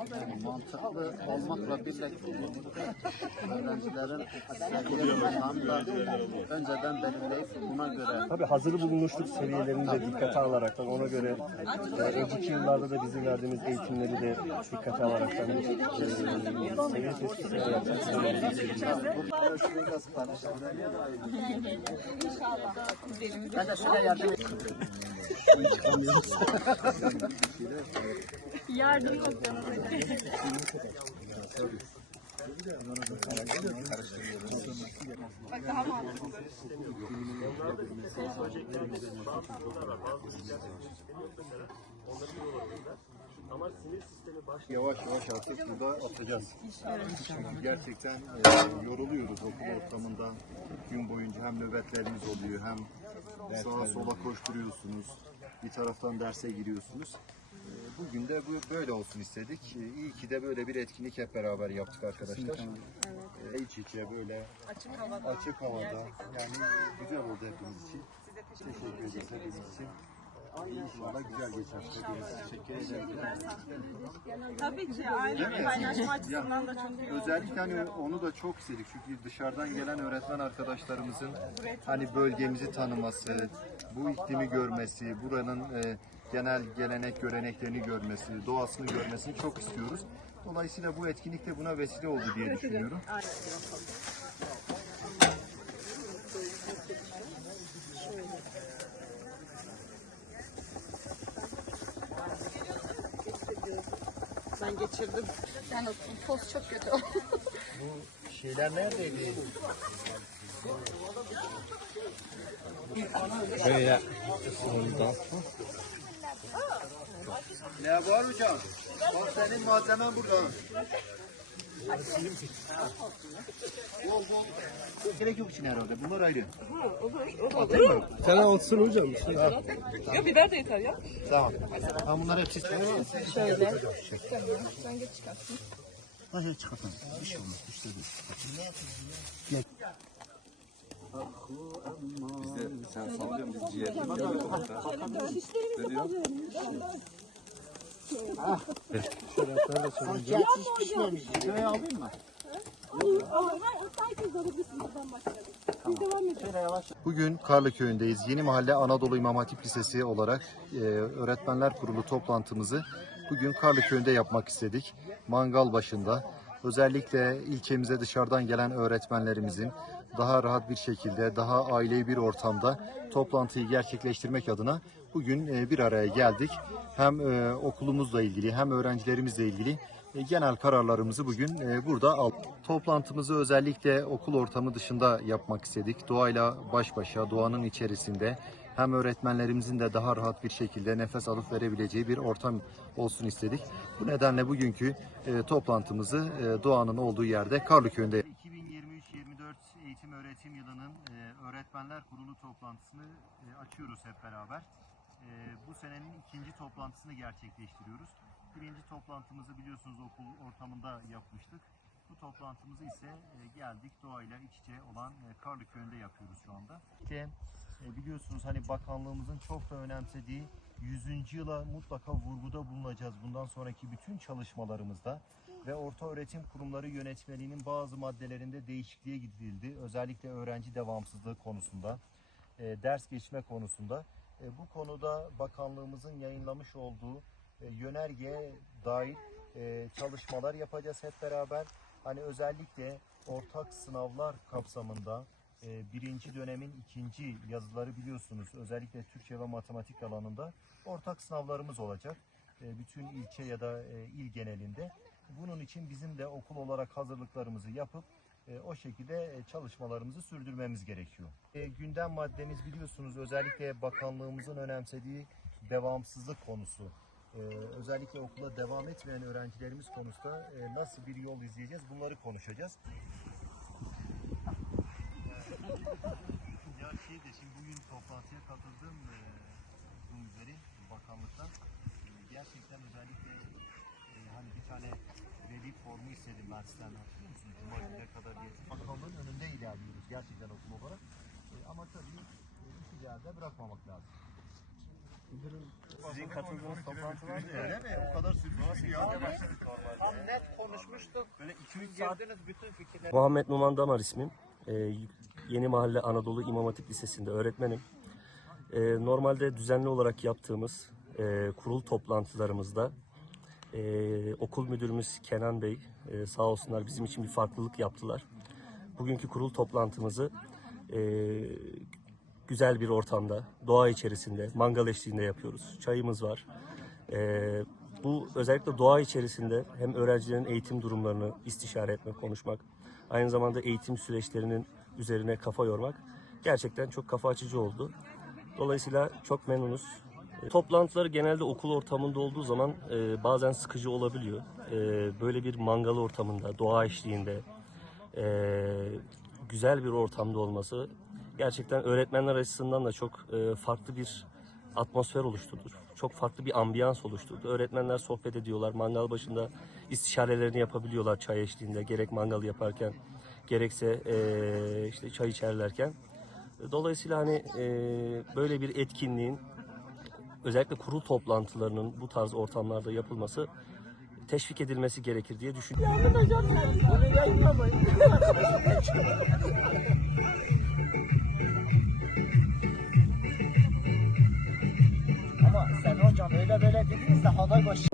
Yani mantıklı olmakla birlikte öğrencilerin seviye da önceden belirleyip buna göre Tabii hazır bulunmuşluk seviyelerini de dikkate alarak da ona göre e, önceki yıllarda da bizim verdiğimiz eğitimleri de dikkate alarak da e, seviye tespitleri yapacağız. ben de şöyle yardım edeyim. Yardım yok. Bak. Yavaş yavaş artık burada atacağız. Gerçekten e, yoruluyoruz okul ortamında. Gün boyunca hem nöbetleriniz oluyor hem sağa sola koşturuyorsunuz. Bir taraftan derse giriyorsunuz. E, Bugün de bu böyle olsun istedik. E, İyi ki de böyle bir etkinlik hep beraber yaptık arkadaşlar. E, İç içe böyle Açık havada. açık havada. Yani güzel oldu hepimiz için. Teşekkür ederiz hepimiz için. İnşallah güzel geçer. Teşekkür ederim. Tabii ki aynı paylaşma açısından da çok iyi oldu. Özellikle hani onu da çok istedik çünkü dışarıdan gelen öğretmen arkadaşlarımızın hani bölgemizi tanıması, bu iklimi görmesi, buranın e, genel gelenek göreneklerini görmesi, doğasını görmesini çok istiyoruz. Dolayısıyla bu etkinlik de buna vesile oldu diye düşünüyorum. Ben geçirdim. Ben o poz çok kötü oldu. Bu şeyler neredeydi? Ne var hocam? Bak senin malzemen burada. Bol bol. Gerek yok için herhalde. Bunlar ayrı. Sen olsun hocam. Yok biber de yeter ya. Tamam. Tamam bunlar hepsi Şöyle. Sen geç çıkarsın. Hadi çıkartalım. Bir şey olmaz. İşte bu. Şuraya alayım mı? Bugün Karlı Köyü'ndeyiz. Yeni Mahalle Anadolu İmam Hatip Lisesi olarak e, Öğretmenler Kurulu toplantımızı bugün Karlı Köyü'nde yapmak istedik. Mangal başında özellikle ilçemize dışarıdan gelen öğretmenlerimizin daha rahat bir şekilde, daha ailevi bir ortamda toplantıyı gerçekleştirmek adına bugün e, bir araya geldik. Hem e, okulumuzla ilgili hem öğrencilerimizle ilgili e, genel kararlarımızı bugün burada aldık. Toplantımızı özellikle okul ortamı dışında yapmak istedik. Doğayla baş başa, doğanın içerisinde hem öğretmenlerimizin de daha rahat bir şekilde nefes alıp verebileceği bir ortam olsun istedik. Bu nedenle bugünkü toplantımızı doğanın olduğu yerde Karlıköy'ünde 2023-24 eğitim öğretim yılının öğretmenler kurulu toplantısını açıyoruz hep beraber. E, bu senenin ikinci toplantısını gerçekleştiriyoruz. Birinci toplantımızı biliyorsunuz okul ortamında yapmıştık. Bu toplantımızı ise e, geldik doğayla iç içe olan e, Karlı Köyü'nde yapıyoruz şu anda. İşte e, biliyorsunuz hani bakanlığımızın çok da önemsediği 100. yıla mutlaka vurguda bulunacağız bundan sonraki bütün çalışmalarımızda ve orta öğretim kurumları yönetmeliğinin bazı maddelerinde değişikliğe gidildi. Özellikle öğrenci devamsızlığı konusunda, e, ders geçme konusunda. E, bu konuda bakanlığımızın yayınlamış olduğu e, yönergeye dair e, çalışmalar yapacağız hep beraber. Hani özellikle ortak sınavlar kapsamında e, birinci dönemin ikinci yazıları biliyorsunuz özellikle Türkçe ve matematik alanında ortak sınavlarımız olacak. Bütün ilçe ya da il genelinde. Bunun için bizim de okul olarak hazırlıklarımızı yapıp o şekilde e, çalışmalarımızı sürdürmemiz gerekiyor. E, gündem maddemiz biliyorsunuz özellikle bakanlığımızın önemsediği devamsızlık konusu. E, özellikle okula devam etmeyen öğrencilerimiz konusunda e, nasıl bir yol izleyeceğiz bunları konuşacağız. Ya şey şimdi bugün toplantıya katıldım e, üzere bakanlıktan E, gerçekten özellikle e, hani bir tane veli formu istedim ben sizden hatırlıyor musunuz? Cuma gününe kadar getirdim. Bakanlığın önünde ilerliyoruz gerçekten okul olarak. E, ama tabii e, işi yerde bırakmamak lazım. Sizin katıldığınız toplantılar Öyle mi? O kadar sürmüş mü ya? net konuşmuştuk. Böyle 200 Girdiniz bütün fikirleri. Muhammed Numan Damar ismim. Ee, Yeni Mahalle Anadolu İmam Hatip Lisesi'nde öğretmenim. Ee, normalde düzenli olarak yaptığımız e, kurul toplantılarımızda e, okul müdürümüz Kenan Bey e, sağ olsunlar bizim için bir farklılık yaptılar. Bugünkü kurul toplantımızı e, güzel bir ortamda, doğa içerisinde, mangal eşliğinde yapıyoruz. Çayımız var. E, bu özellikle doğa içerisinde hem öğrencilerin eğitim durumlarını istişare etmek, konuşmak, aynı zamanda eğitim süreçlerinin üzerine kafa yormak gerçekten çok kafa açıcı oldu. Dolayısıyla çok memnunuz. Toplantıları genelde okul ortamında olduğu zaman e, bazen sıkıcı olabiliyor. E, böyle bir mangal ortamında, doğa eşliğinde, e, güzel bir ortamda olması gerçekten öğretmenler açısından da çok e, farklı bir atmosfer oluşturdu. Çok farklı bir ambiyans oluşturdu. Öğretmenler sohbet ediyorlar. Mangal başında istişarelerini yapabiliyorlar çay eşliğinde. Gerek mangal yaparken gerekse e, işte çay içerlerken. Dolayısıyla hani e, böyle bir etkinliğin özellikle kurul toplantılarının bu tarz ortamlarda yapılması teşvik edilmesi gerekir diye düşünüyorum. Ama sen hocam öyle böyle dediniz de halay başı.